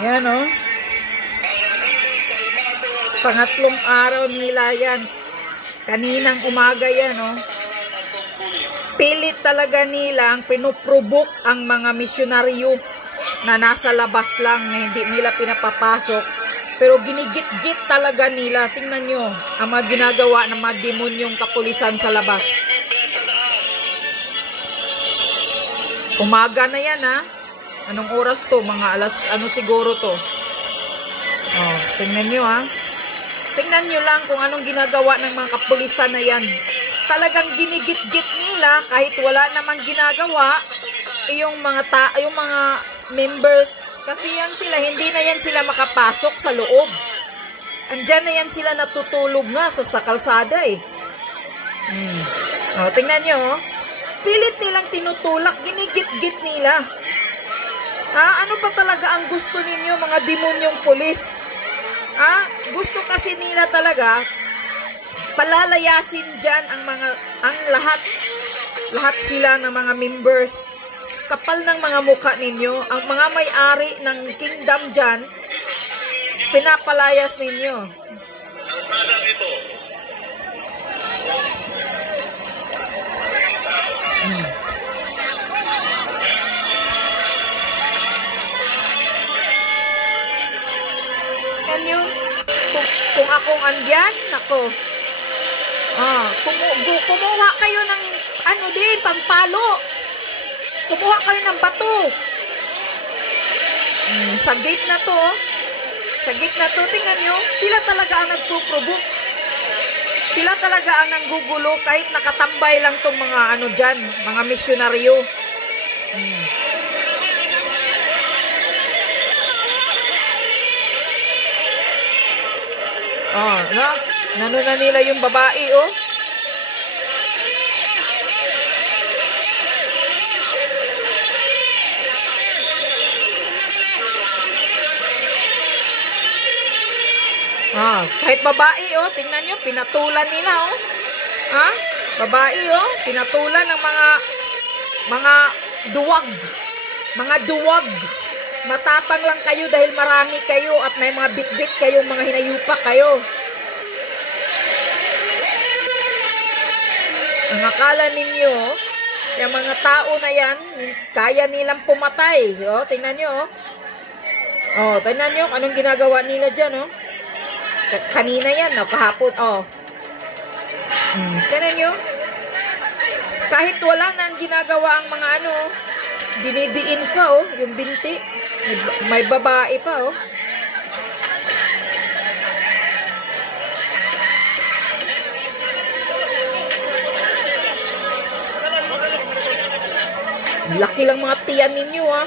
Yan o. Pangatlong araw nila yan. Kaninang umaga yan o. Pilit talaga nilang pinuprobok ang mga misyonaryo na nasa labas lang na hindi nila pinapapasok. Pero ginigit-git talaga nila. Tingnan nyo ang mga ginagawa ng mga demonyong kapulisan sa labas. Umaga na yan ha. Anong oras to? Mga alas, ano siguro to? Oh, tingnan nyo ha. Tingnan nyo lang kung anong ginagawa ng mga kapulisan na yan. Talagang ginigit-git nila kahit wala namang ginagawa yung mga members. Kasi yan sila, hindi na yan sila makapasok sa loob. Andyan na yan sila natutulog nga sa kalsada eh. Oh, tingnan nyo oh. Pilit nilang tinutulak, ginigit-git nila. Ha? Ano pa talaga ang gusto ninyo mga demonyong pulis? Ha? Gusto kasi nila talaga palalayasin dyan ang lahat sila ng mga members. Kapal ng mga mukha ninyo, ang mga may-ari ng kingdom dyan, pinapalayas ninyo. Kung akong andyan, nako. Kumuha kayo ng pampalo. Kumuha kayo ng bato. Sa gate na to, tingnan nyo, sila talaga ang nagpo-provoke. Sila talaga ang nanggugulo kahit nakatambay lang tong mga dyan, mga misyonaryo. Nano na nila yung babae, oh. Kahit babae, oh, tingnan nyo, pinatulan nila, oh. Babae, oh, pinatulan ng mga duwag. Mga duwag. Matapang lang kayo dahil marami kayo at may mga bit-bit kayo, mga hinayupak kayo. Ang akala ninyo, yung mga tao na yan, kaya nilang pumatay. Oh, tingnan nyo, oh. Oh, tingnan nyo anong ginagawa nila dyan, oh. Kanina yan, oh, kahapon, oh. Tingnan nyo. Kahit wala nang ginagawa ang mga dinidiin pa, oh, yung binti. May babae pa, oh. Laki lang mga tiyan ninyo, ha.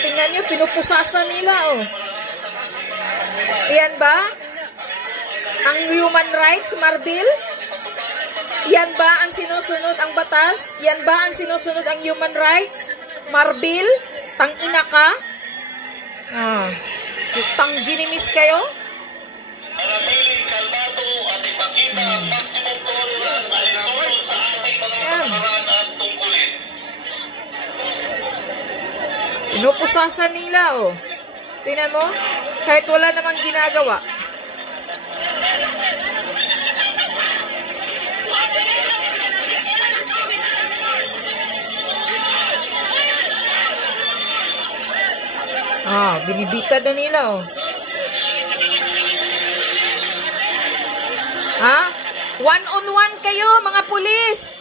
Tingnan nyo, pinupusasan nila, oh. Yan ba? Ang human rights, Marbil? Yan ba ang sinusunod ang batas? Yan ba ang sinusunod ang human rights? Marbil? Tang-ina ka? Tang ginimis kayo? Manatiling kalmado at ipakita ang maximum tolerance ay tulong sa ating mga patakaran at tungkulin. Pinupusasan nila, oh. Tingnan mo? Kahit wala namang ginagawa. Binibita na nila, oh. One-on-one kayo, mga pulis.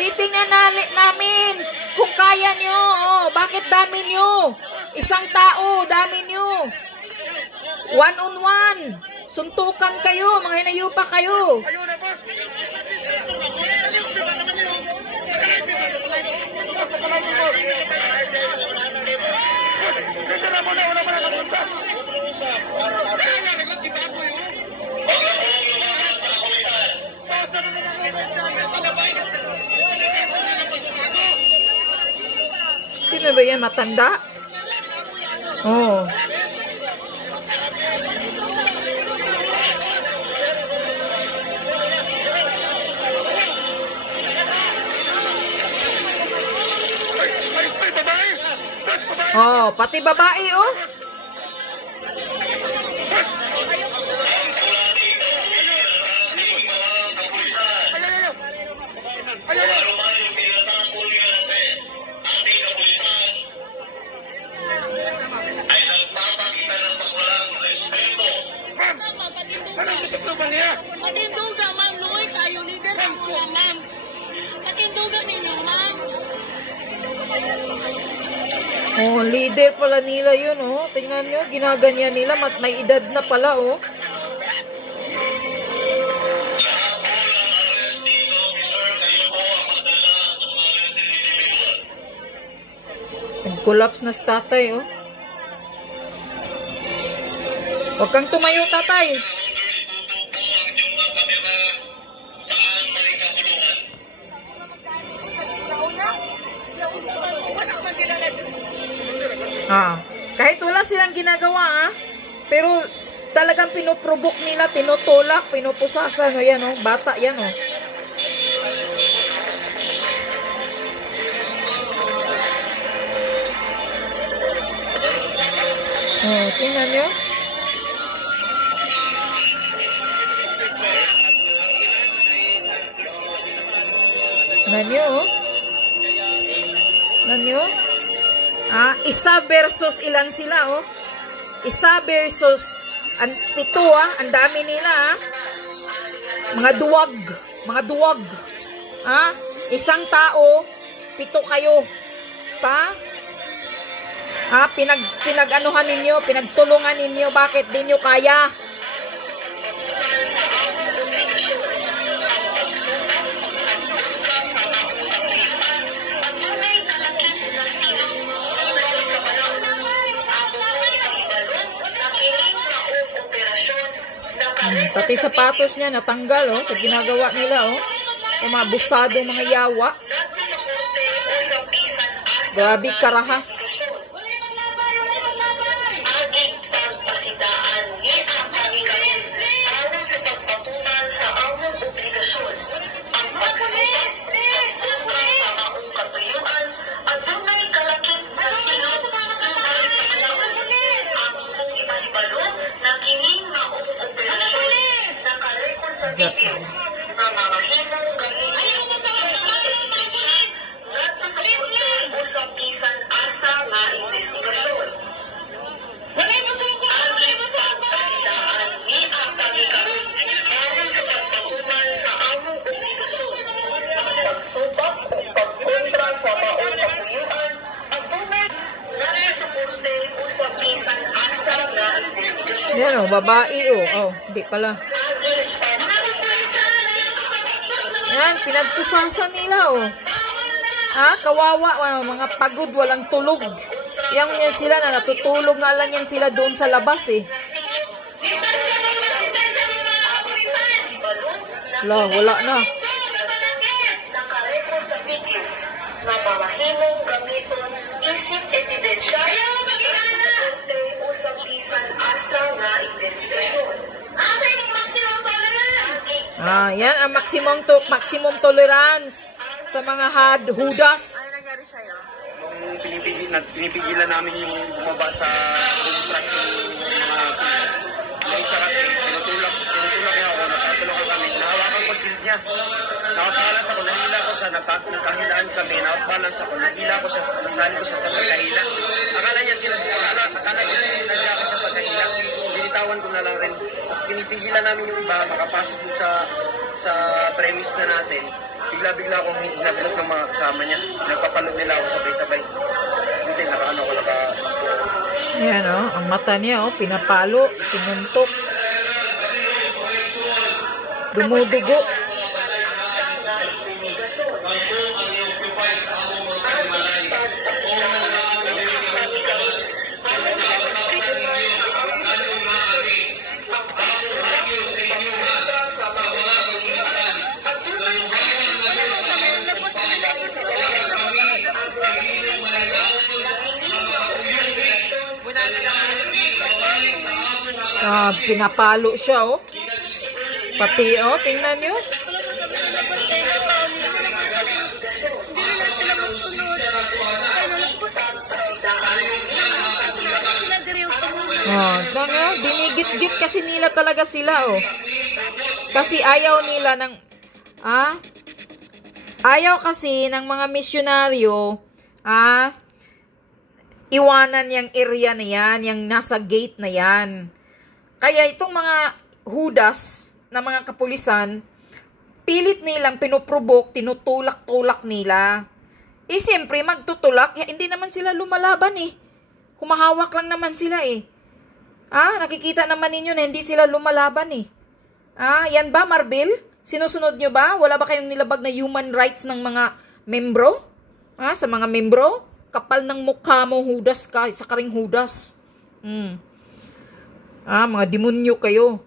Titingnan namin kung kaya nyo. Oh, bakit dami nyo? Isang tao, dami nyo. One-on-one. Suntukan kayo, mga hinayupa kayo. Sino ba yan? Matanda? Oh. Babae! Oh, pati babae, oh. Patinduga, ma'am. Luoy kayo. Leader ang kuya, ma'am. Patinduga ninyo, ma'am. Oh, leader pala nila yun, oh. Tingnan nyo, ginaganyan nila. May edad na pala, oh. Nag-collapse na si tatay, oh. Huwag kang tumayo, tatay. Kahit wala silang ginagawa, pero talagang pinoprovoke nila, tinutulak, pinupusasan, o yan, oh, bata yan, oh. Oh, tingnan nyo. Tingnan nyo, oh. Tingnan nyo. Isa versus ilan sila, oh. Isa versus 7, ang dami nila, Mga duwag. Isang tao, 7 kayo. Pinag-anuhan ninyo, pinagtulungan ninyo, bakit di nyo kaya? Pati sapatos niya natanggal, oh, sa ginagawa nila, oh. Umabusado mga yawa. Grabe karahas. Yan, oh, babae, oh. Oh, hindi pala. Yan, pinagpusasan nila, oh. Kawawa, mga pagod, walang tulog. Yan sila na natutulog nga lang yan sila doon sa labas, eh. Wala na. Mapamahimong gamiton isip ebidensya usang bisan asa nga investigasyon. Asa yung maximum tolerance? Yan ang maximum tolerance sa mga hudas. Ano nangyari sa'yo? Nung pinipigilan namin yung bumaba sa truck yung mga pulis. Yung isa kasi, tinutulak niya ako, nakatulak kami, nahawakan ko shield niya. Nakabalance ako, nahila ko siya, nagkahilaan kami, nakabalance ako, nahila ko siya, nasali ko siya sa pagkahila. Akala niya sinadya ko siya pagkahila. Binitawan ko na lang rin. Tapos pinipigilan namin yung iba, makapasok doon sa premise na natin. Bigla-bigla akong hinabilog ng mga kasama niya. Nagpapalog nila ako sabay-sabay. Hindi, naka. Yan, oh, ang mata niya, oh, pinapalo, sinuntok. Dumudugo. Pinapalo siya, oh. Pati, oh, tingnan nyo. Oh, dinigit-git kasi nila talaga sila, oh. Kasi ayaw nila ng, ayaw kasi ng mga misyonaryo, iwanan yung area na yan, yung nasa gate na yan. Kaya itong mga hudas na mga kapulisan, pilit nilang pinuprovoke, tinutulak-tulak nila. Siyempre, magtutulak, hindi naman sila lumalaban eh. Kumahawak lang naman sila eh. Nakikita naman ninyo na hindi sila lumalaban eh. Yan ba, Marbil? Sinusunod nyo ba? Wala ba kayong nilabag na human rights ng mga membro? Sa mga membro? Kapal ng mukha mo, hudas ka. Isa ka ring hudas. Mga demonyo kayo.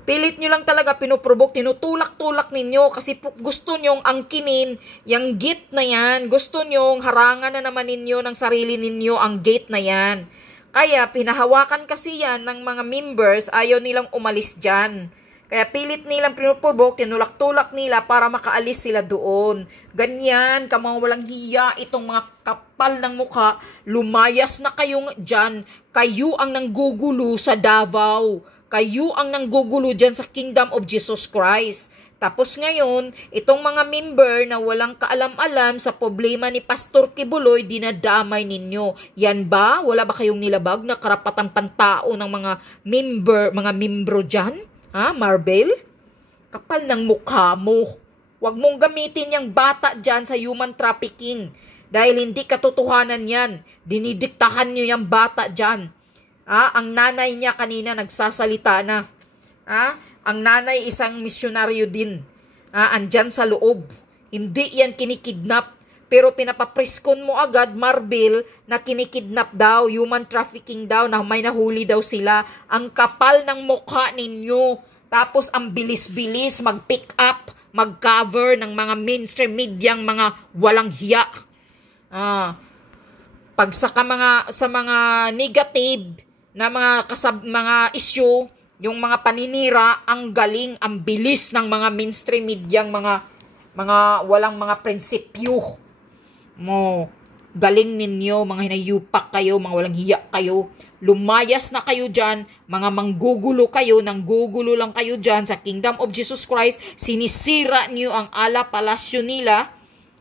Pilit nyo lang talaga pinuprovoke, tinutulak-tulak ninyo kasi gusto nyong angkinin yung gate na yan. Gusto nyong harangan na naman ninyo ng sarili ninyo ang gate na yan. Kaya pinahawakan kasi yan ng mga members, ayaw nilang umalis dyan. Kaya pilit nilang pinuprovoke, tinulak-tulak nila para makaalis sila doon. Ganyan, kamang walang hiya itong mga kapal ng mukha, lumayas na kayong dyan. Kayo ang nanggugulo sa Davao. Kayo ang nanggugulo dyan sa Kingdom of Jesus Christ. Tapos ngayon, itong mga member na walang kaalam-alam sa problema ni Pastor Kibuloy, dinadamay ninyo. Yan ba? Wala ba kayong nilabag na karapatang pantao ng mga membro dyan? Marvel? Kapal ng mukha mo. Huwag mong gamitin yung bata dyan sa human trafficking. Dahil hindi katotohanan yan. Dinidiktahan nyo yung bata dyan. Ang nanay niya kanina nagsasalita na. Ang nanay isang misyonaryo din. Andyan sa loob. Hindi yan kinikidnap. Pero pinapapriskon mo agad, Marbil, na kinikidnap daw, human trafficking daw, na may nahuli daw sila. Ang kapal ng mukha ninyo. Tapos ang bilis-bilis mag-pick up, mag-cover ng mga mainstream medyang mga walang hiya. Pag sa mga negative na mga issue, yung mga paninira, ang galing, ang bilis ng mga mainstream medyang mga walang mga prinsipyo. Galing ninyo, mga hinayupak kayo, mga walang hiya kayo. Lumayas na kayo dyan, mga manggugulo kayo, nanggugulo lang kayo dyan sa Kingdom of Jesus Christ. Sinisira niyo ang ala palasyo nila,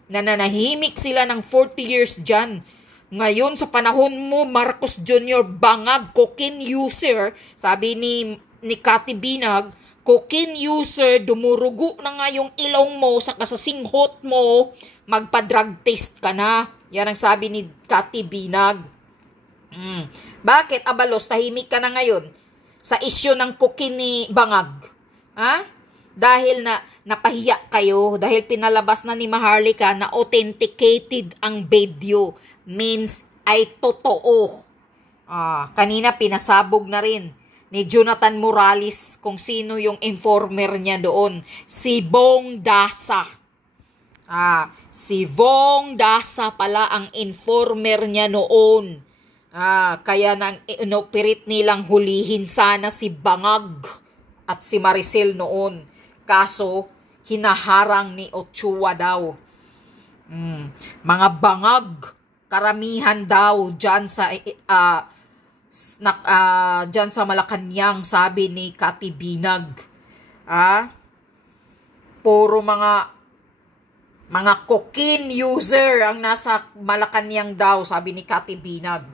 nananahimik sila ng 40 years dyan. Ngayon, sa panahon mo, Marcos Jr., bangag, cocaine user, sabi ni Cathy Binag, cocaine user, dumurugo na nga yung ilong mo, saka sa singhot mo, magpa-drug test ka na. Yan ang sabi ni Cathy Binag. Bakit, Abalos, tahimik ka na ngayon sa isyu ng cocaine ni Bangag? Dahil napahiya kayo, dahil pinalabas na ni Maharlika na authenticated ang video. Means ay totoo. Kanina pinasabog na rin ni Jonathan Morales kung sino yung informer niya doon. Si Bong Dasa. Si Bong Dasa pala ang informer niya noon. Kaya nang inoperate nilang hulihin sana si Bangag at si Maricel noon. Kaso, hinaharang ni Ochoa daw. Mga bangag, karamihan daw dyan sa dyan sa Malacanang, sabi ni Cathy Binag. Puro mga cocaine user ang nasa Malacanang daw, sabi ni Cathy Binag.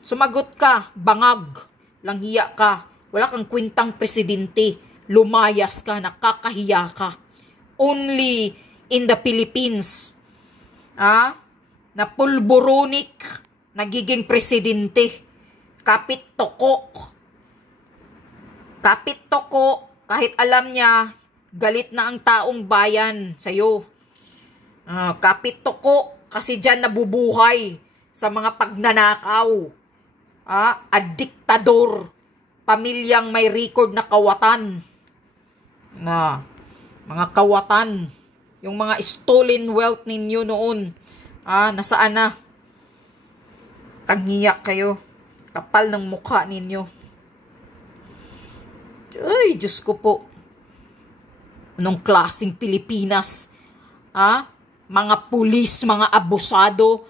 Sumagot ka, bangag, langhiya ka, wala kang kwintang presidente, lumayas ka, nakakahiya ka. Only in the Philippines, na pulburonik, nagiging presidente. Kapit toko, kahit alam niya, galit na ang taong bayan sa'yo. Kapit toko, kasi dyan nabubuhay sa mga pagnanakaw. Diktador, pamilyang may record na kawatan. Mga kawatan, yung mga stolen wealth ninyo noon, nasaan na? Tanghiya kayo. Kapal ng mukha ninyo. Ay, Diyos ko po. Anong klaseng Pilipinas? Mga pulis, mga abusado,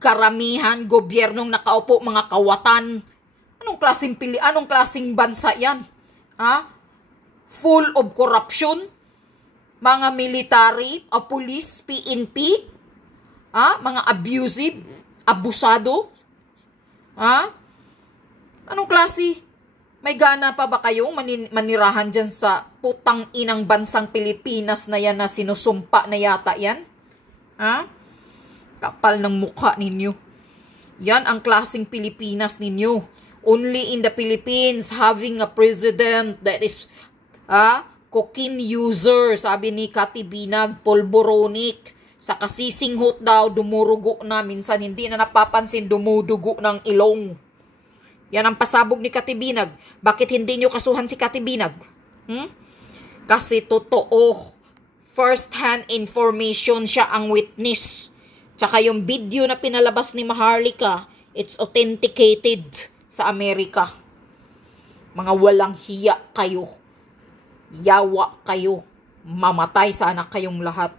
karamihan, gobyernong nakaupo, mga kawatan. Anong klaseng bansa yan? Ha? Full of corruption? Mga military, police, PNP? Ha? Mga abusive, abusado? Ha? Anong klase? May gana pa ba kayong manirahan dyan sa putang inang bansang Pilipinas na yan na sinusumpa na yata yan? Ha? Kapal ng mukha ninyo. Yan ang klaseng Pilipinas ninyo. Only in the Philippines having a president that is cocaine user, sabi ni Kati Binag, polboronic. Sa kasisinghot daw, dumurugo na. Minsan hindi na napapansin, dumudugo ng ilong. Yan ang pasabog ni Kati Binag. Bakit hindi nyo kasuhan si Kati Binag? Kasi totoo. First-hand information siya ang witness. Tsaka yung video na pinalabas ni Maharlika, it's authenticated sa Amerika. Mga walang hiya kayo. Yawa kayo. Mamatay sana kayong lahat.